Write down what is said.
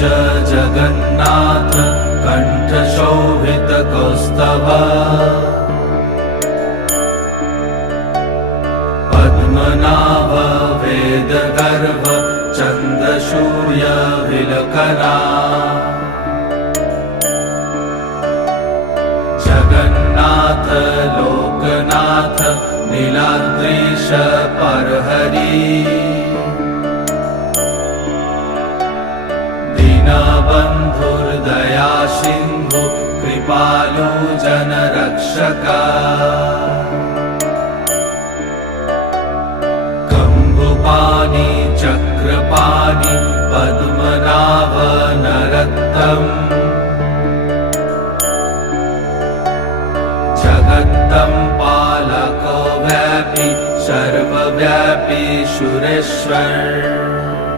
जगन्नाथ कण्ठशोभितकौस्तभ पद्मनाभ वेदगर्भ चन्द्रसूर्यविलकरा जगन्नाथ लोकनाथ नीलाद्रीश परहरि दीनबन्धुर्दया सिन्धु कृपालु जनरक्षक कम्बुपाणि चक्रपाणि पद्मनाभ नरोत्तम जगत्तं पालको व्यापी सर्वव्यापी सुरेश्वर